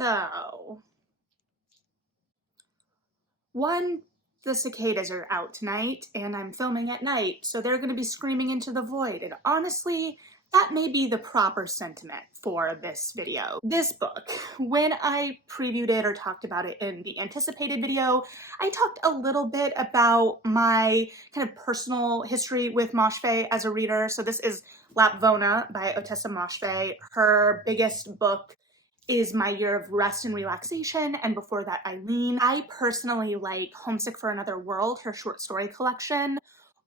So, the cicadas are out tonight, and I'm filming at night, so they're going to be screaming into the void, and honestly, that may be the proper sentiment for this video. This book, when I previewed it or talked about it in the anticipated video, I talked a little bit about my kind of personal history with Moshfegh as a reader. So this is Lapvona by Otessa Moshfegh. Her biggest book is My Year of Rest and Relaxation, and before that, Eileen. I personally like Homesick for Another World, her short story collection,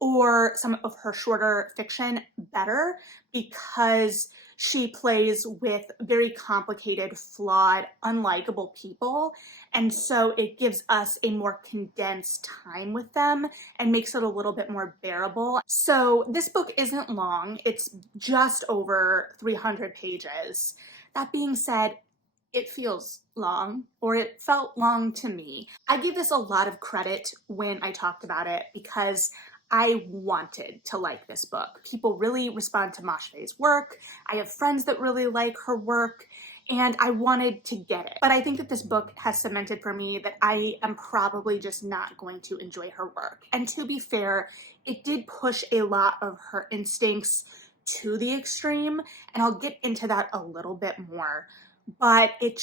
or some of her shorter fiction better because she plays with very complicated, flawed, unlikable people, and so it gives us a more condensed time with them and makes it a little bit more bearable. So this book isn't long, it's just over 300 pages. That being said, it feels long, or it felt long to me. I give this a lot of credit when I talked about it because I wanted to like this book. People really respond to Moshfegh's work. I have friends that really like her work, and I wanted to get it. But I think that this book has cemented for me that I am probably just not going to enjoy her work. And to be fair, it did push a lot of her instincts to the extreme, and I'll get into that a little bit more. But it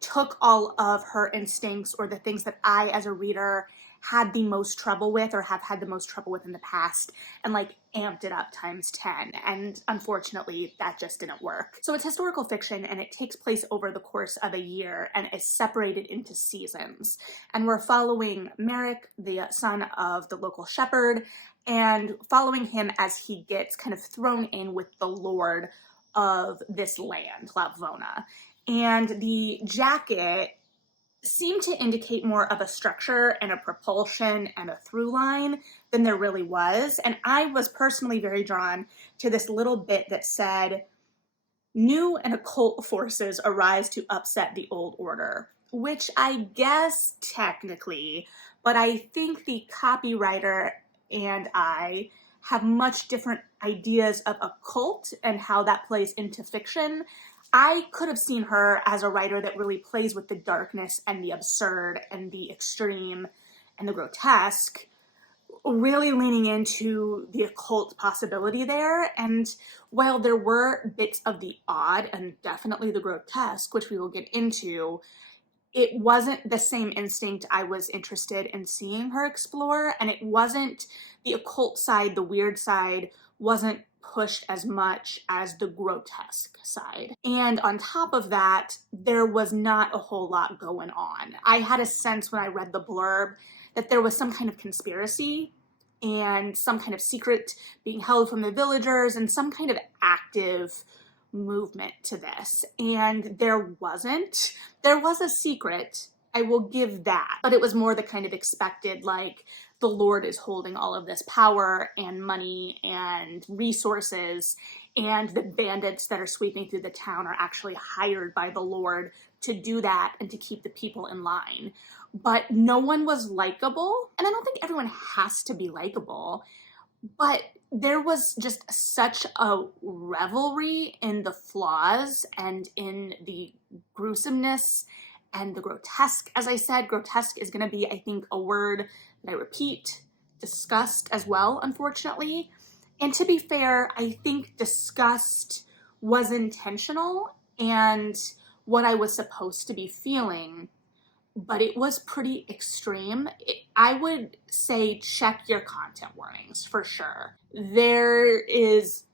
took all of her instincts, or the things that I, as a reader, had the most trouble with or have had the most trouble with in the past, and like amped it up times 10. And unfortunately, that just didn't work. So it's historical fiction, and it takes place over the course of a year and is separated into seasons. And we're following Merrick, the son of the local shepherd, and following him as he gets kind of thrown in with the lord of this land, Lapvona. And the jacket seemed to indicate more of a structure and a propulsion and a through line than there really was. And I was personally very drawn to this little bit that said, "New and occult forces arise to upset the old order," which I guess technically, but I think the copywriter and I have much different ideas of occult and how that plays into fiction. I could have seen her as a writer that really plays with the darkness and the absurd and the extreme and the grotesque, really leaning into the occult possibility there. And while there were bits of the odd and definitely the grotesque, which we will get into, it wasn't the same instinct I was interested in seeing her explore, and it wasn't the occult side, the weird side, wasn't pushed as much as the grotesque side. And on top of that, there was not a whole lot going on. I had a sense when I read the blurb that there was some kind of conspiracy and some kind of secret being held from the villagers and some kind of active movement to this, and there wasn't. There was a secret, I will give that, but it was more the kind of expected, like, the Lord is holding all of this power and money and resources, and the bandits that are sweeping through the town are actually hired by the Lord to do that and to keep the people in line. But no one was likable, and I don't think everyone has to be likable, but there was just such a revelry in the flaws and in the gruesomeness and the grotesque. As I said, grotesque is going to be, I think, a word that I repeat, disgust as well, unfortunately. And to be fair, I think disgust was intentional and what I was supposed to be feeling, but it was pretty extreme. I would say check your content warnings for sure. There is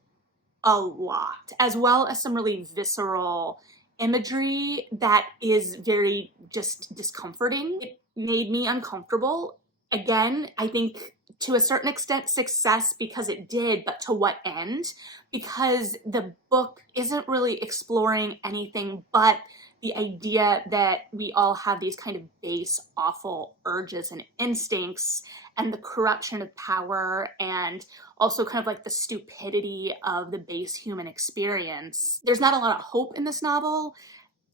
a lot, as well as some really visceral imagery that is very just discomforting. It made me uncomfortable. Again, I think to a certain extent success because it did, but to what end? Because the book isn't really exploring anything but the idea that we all have these kind of base, awful urges and instincts, and the corruption of power, and also kind of like the stupidity of the base human experience. There's not a lot of hope in this novel,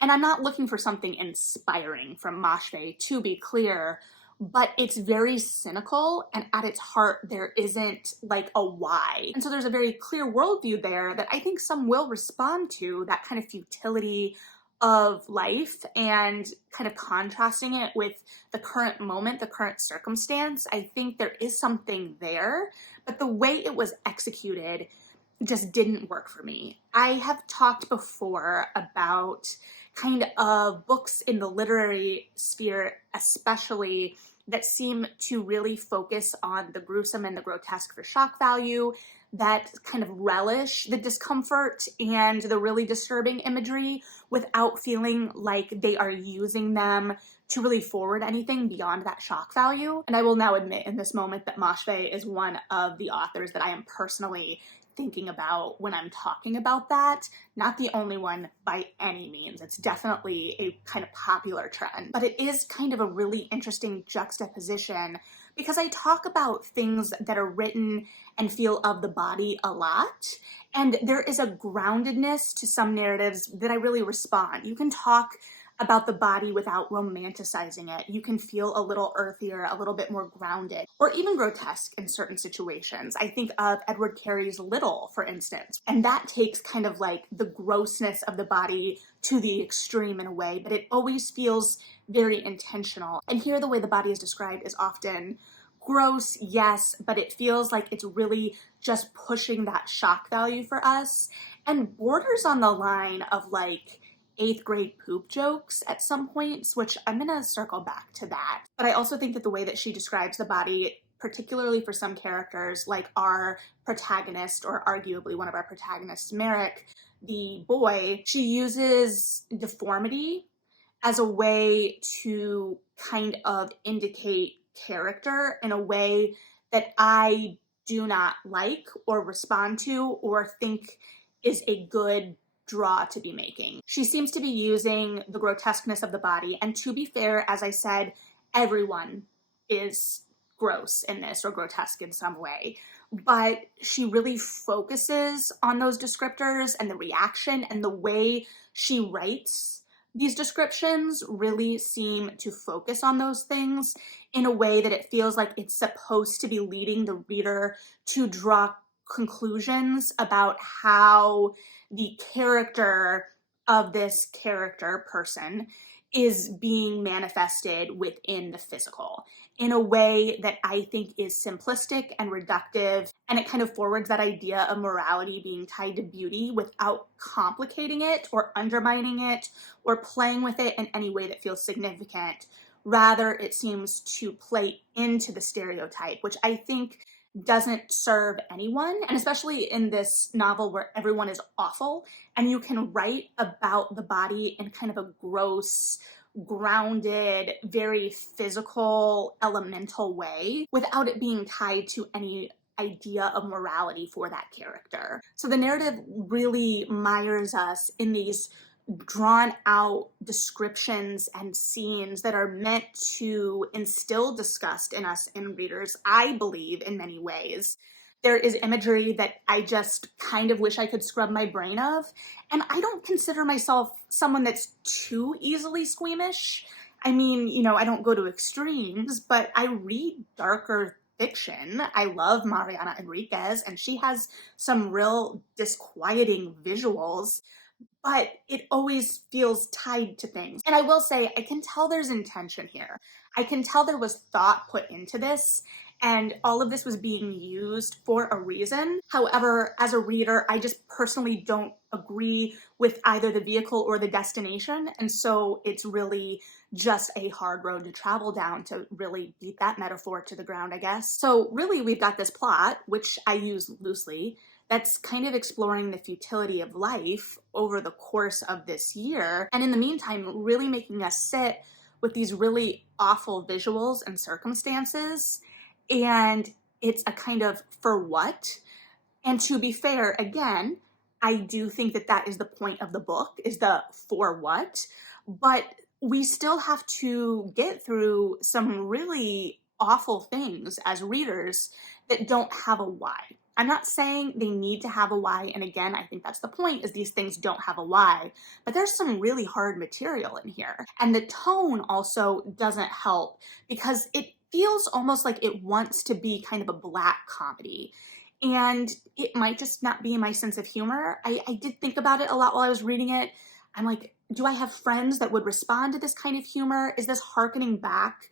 and I'm not looking for something inspiring from Moshfegh, to be clear, but it's very cynical, and at its heart, there isn't like a why. And so there's a very clear worldview there that I think some will respond to, that kind of futility of life and kind of contrasting it with the current moment, the current circumstance, I think there is something there, but the way it was executed just didn't work for me. I have talked before about kind of books in the literary sphere, especially, that seem to really focus on the gruesome and the grotesque for shock value, that kind of relish the discomfort and the really disturbing imagery without feeling like they are using them to really forward anything beyond that shock value. And I will now admit in this moment that Moshfegh is one of the authors that I am personally thinking about when I'm talking about that. Not the only one by any means. It's definitely a kind of popular trend, but it is kind of a really interesting juxtaposition because I talk about things that are written and feel of the body a lot, and there is a groundedness to some narratives that I really respond. You can talk about the body without romanticizing it. You can feel a little earthier, a little bit more grounded, or even grotesque in certain situations. I think of Edward Carey's Little, for instance, and that takes kind of like the grossness of the body to the extreme in a way, but it always feels very intentional. And here the way the body is described is often gross, yes, but it feels like it's really just pushing that shock value for us and borders on the line of like 8th grade poop jokes at some points, which I'm gonna circle back to that. But I also think that the way that she describes the body, particularly for some characters like our protagonist, or arguably one of our protagonists, Merrick, the boy, she uses deformity as a way to kind of indicate character in a way that I do not like or respond to or think is a good draw to be making. She seems to be using the grotesqueness of the body, and to be fair, as I said, everyone is gross in this or grotesque in some way, but she really focuses on those descriptors and the reaction, and the way she writes these descriptions really seem to focus on those things in a way that it feels like it's supposed to be leading the reader to draw conclusions about how the character of this character person is being manifested within the physical in a way that I think is simplistic and reductive, and it kind of forwards that idea of morality being tied to beauty without complicating it or undermining it or playing with it in any way that feels significant. Rather, it seems to play into the stereotype, which I think doesn't serve anyone, and especially in this novel where everyone is awful, and you can write about the body in kind of a gross, grounded, very physical, elemental way without it being tied to any idea of morality for that character. So the narrative really mires us in these drawn out descriptions and scenes that are meant to instill disgust in us in readers, I believe, in many ways. There is imagery that I just kind of wish I could scrub my brain of, and I don't consider myself someone that's too easily squeamish. I mean, you know, I don't go to extremes, but I read darker fiction. I love Mariana Enriquez, and she has some real disquieting visuals, but it always feels tied to things. And I will say, I can tell there's intention here. I can tell there was thought put into this, and all of this was being used for a reason. However, as a reader, I just personally don't agree with either the vehicle or the destination, and so it's really just a hard road to travel down to really beat that metaphor to the ground, I guess. So really, we've got this plot, which I use loosely, that's kind of exploring the futility of life over the course of this year. And in the meantime, really making us sit with these really awful visuals and circumstances. And it's a kind of for what? And to be fair, again, I do think that that is the point of the book, is the for what. But we still have to get through some really awful things as readers that don't have a why. I'm not saying they need to have a why, and again, I think that's the point, is these things don't have a why, but there's some really hard material in here. And the tone also doesn't help because it feels almost like it wants to be kind of a black comedy. And it might just not be my sense of humor. I did think about it a lot while I was reading it. I'm like, Do I have friends that would respond to this kind of humor? Is this hearkening back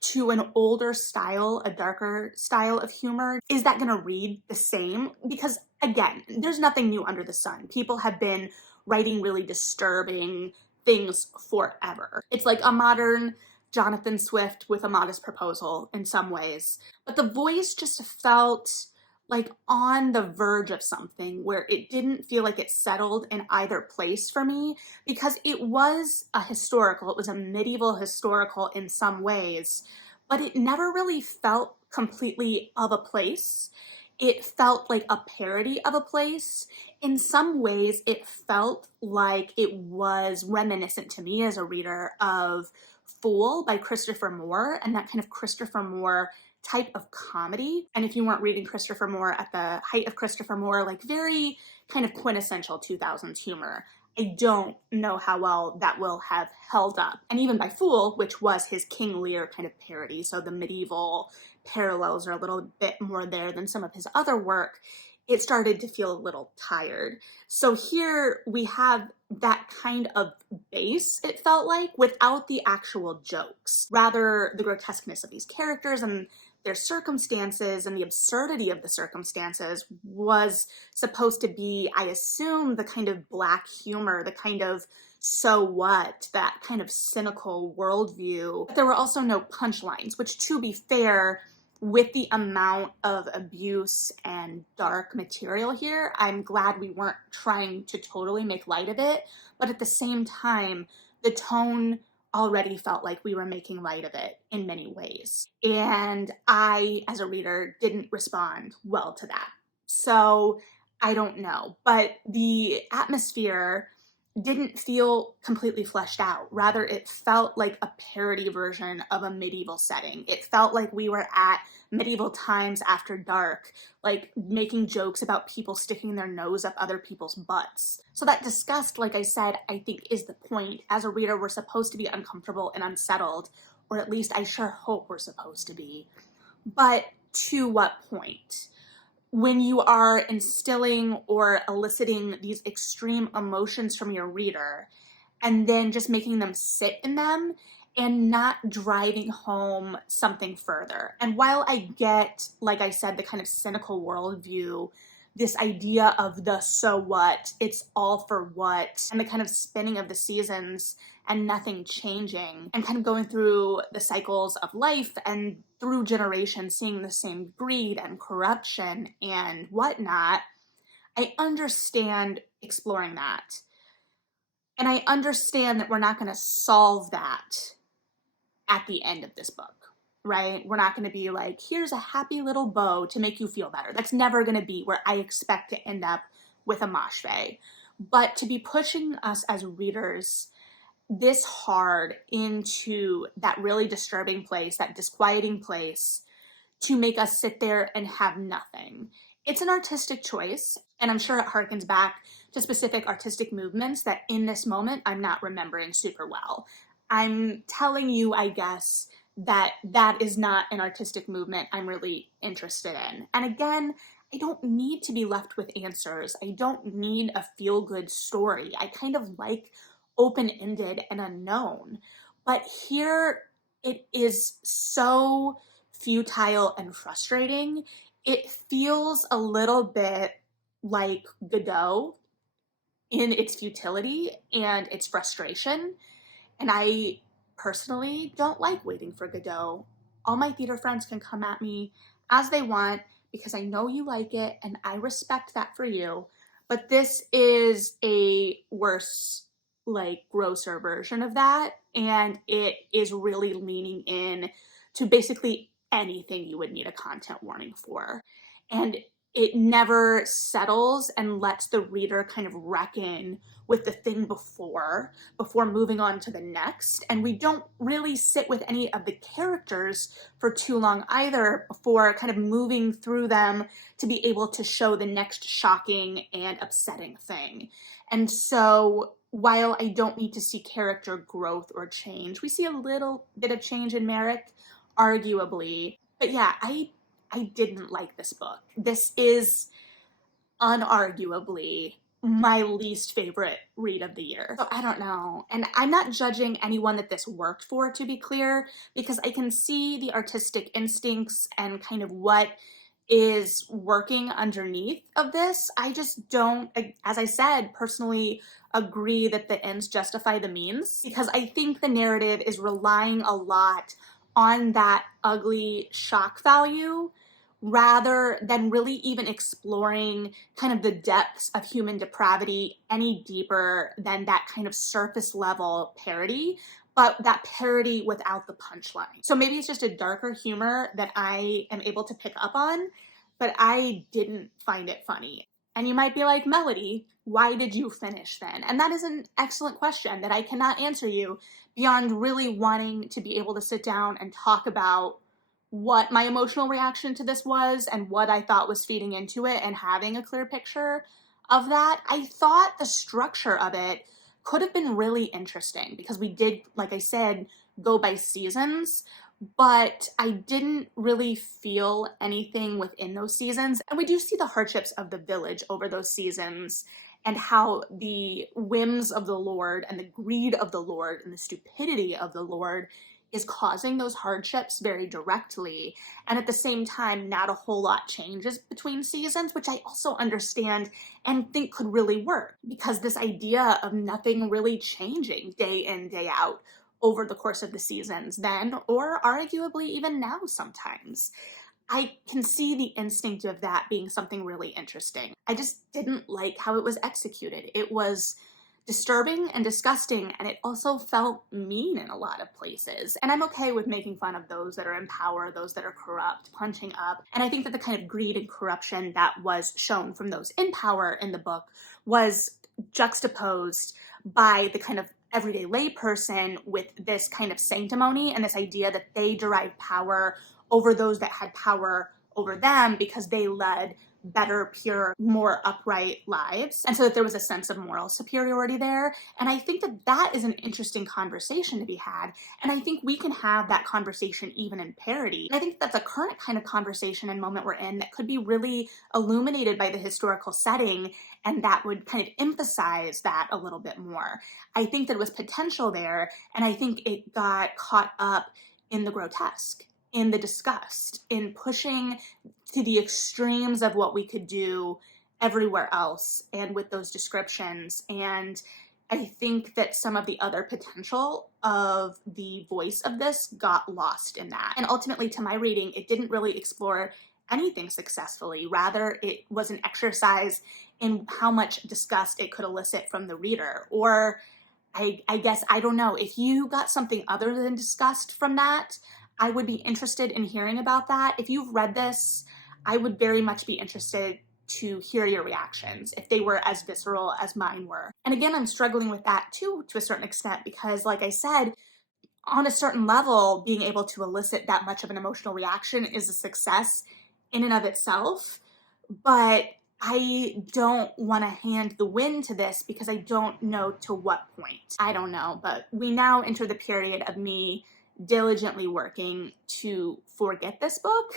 to an older style, a darker style of humor? Is that gonna read the same? Because again, there's nothing new under the sun. People have been writing really disturbing things forever. It's like a modern Jonathan Swift with A Modest Proposal in some ways. But the voice just felt like on the verge of something where it didn't feel like it settled in either place for me, because it was it was a medieval historical in some ways, but it never really felt completely of a place. It felt like a parody of a place. In some ways, it felt like it was reminiscent to me as a reader of Fool by Christopher Moore, and that kind of Christopher Moore type of comedy. And if you weren't reading Christopher Moore at the height of Christopher Moore, like very kind of quintessential 2000s humor, I don't know how well that will have held up. And even by Fool, which was his King Lear kind of parody, so the medieval parallels are a little bit more there than some of his other work, it started to feel a little tired. So here we have that kind of base, it felt like, without the actual jokes. Rather, the grotesqueness of these characters and their circumstances and the absurdity of the circumstances was supposed to be, I assume, the kind of black humor, the kind of so what, that kind of cynical worldview. But there were also no punchlines, which, to be fair, with the amount of abuse and dark material here, I'm glad we weren't trying to totally make light of it, but at the same time, the tone already felt like we were making light of it in many ways. And I, as a reader, didn't respond well to that. So I don't know, but the atmosphere didn't feel completely fleshed out. Rather, it felt like a parody version of a medieval setting. It felt like we were at medieval times after dark, like making jokes about people sticking their nose up other people's butts. So that disgust, like I said, I think is the point. As a reader, we're supposed to be uncomfortable and unsettled, or at least I sure hope we're supposed to be. But to what point? When you are instilling or eliciting these extreme emotions from your reader and then just making them sit in them and not driving home something further. And while I get, like I said, the kind of cynical worldview, this idea of the so what, it's all for what, and the kind of spinning of the seasons and nothing changing, and kind of going through the cycles of life and through generations seeing the same greed and corruption and whatnot, I understand exploring that. And I understand that we're not going to solve that at the end of this book, right? We're not going to be like, here's a happy little bow to make you feel better. That's never going to be where I expect to end up with a Moshfegh. But to be pushing us as readers this hard into that really disturbing place, that disquieting place, to make us sit there and have nothing. It's an artistic choice, and I'm sure it harkens back to specific artistic movements that in this moment I'm not remembering super well. I'm telling you, I guess, that that is not an artistic movement I'm really interested in. And again, I don't need to be left with answers. I don't need a feel-good story. I kind of like open-ended and unknown. But here it is so futile and frustrating. It feels a little bit like Godot in its futility and its frustration. And I personally don't like waiting for Godot. All my theater friends can come at me as they want because I know you like it and I respect that for you. But this is a worse, like, grosser version of that. And it is really leaning in to basically anything you would need a content warning for. And it never settles and lets the reader kind of reckon with the thing before moving on to the next. And we don't really sit with any of the characters for too long either before kind of moving through them to be able to show the next shocking and upsetting thing. And so while I don't need to see character growth or change, we see a little bit of change in Merrick, arguably. But yeah, I didn't like this book. This is unarguably my least favorite read of the year. So I don't know. And I'm not judging anyone that this worked for, to be clear, because I can see the artistic instincts and kind of what is working underneath of this. I just don't, as I said, personally agree that the ends justify the means, because I think the narrative is relying a lot on that ugly shock value rather than really even exploring kind of the depths of human depravity any deeper than that kind of surface level parody, but that parody without the punchline. So maybe it's just a darker humor that I am able to pick up on, but I didn't find it funny. And you might be like, Melody, why did you finish then? And that is an excellent question that I cannot answer you beyond really wanting to be able to sit down and talk about what my emotional reaction to this was and what I thought was feeding into it and having a clear picture of that. I thought the structure of it could have been really interesting because we did, like I said, go by seasons, but I didn't really feel anything within those seasons. And we do see the hardships of the village over those seasons and how the whims of the Lord and the greed of the Lord and the stupidity of the Lord is causing those hardships very directly. And at the same time, not a whole lot changes between seasons, which I also understand and think could really work, because this idea of nothing really changing day in, day out over the course of the seasons then, or arguably even now sometimes, I can see the instinct of that being something really interesting. I just didn't like how it was executed. It was disturbing and disgusting, and it also felt mean in a lot of places. And I'm okay with making fun of those that are in power, those that are corrupt, punching up. And I think that the kind of greed and corruption that was shown from those in power in the book was juxtaposed by the kind of everyday layperson with this kind of sanctimony and this idea that they derived power over those that had power over them because they led better, pure, more upright lives. And so that there was a sense of moral superiority there. And I think that that is an interesting conversation to be had. And I think we can have that conversation even in parody. And I think that's a current kind of conversation and moment we're in that could be really illuminated by the historical setting, and that would kind of emphasize that a little bit more. I think there was potential there, and I think it got caught up in the grotesque, in the disgust, in pushing to the extremes of what we could do everywhere else and with those descriptions. And I think that some of the other potential of the voice of this got lost in that. And ultimately, to my reading, it didn't really explore anything successfully. Rather, it was an exercise in how much disgust it could elicit from the reader. Or I guess, I don't know, if you got something other than disgust from that, I would be interested in hearing about that. If you've read this, I would very much be interested to hear your reactions if they were as visceral as mine were. And again, I'm struggling with that too, to a certain extent, because like I said, on a certain level, being able to elicit that much of an emotional reaction is a success in and of itself. But I don't want to hand the win to this because I don't know to what point. I don't know, but we now enter the period of me diligently working to forget this book.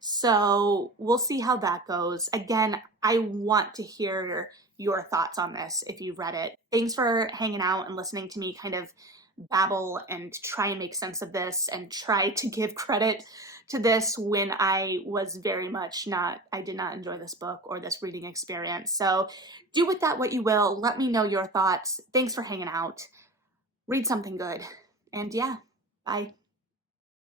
So we'll see how that goes. Again, I want to hear your thoughts on this if you've read it. Thanks for hanging out and listening to me kind of babble and try and make sense of this and try to give credit to this when I was very much I did not enjoy this book or this reading experience. So do with that what you will. Let me know your thoughts. Thanks for hanging out. Read something good. And yeah, bye.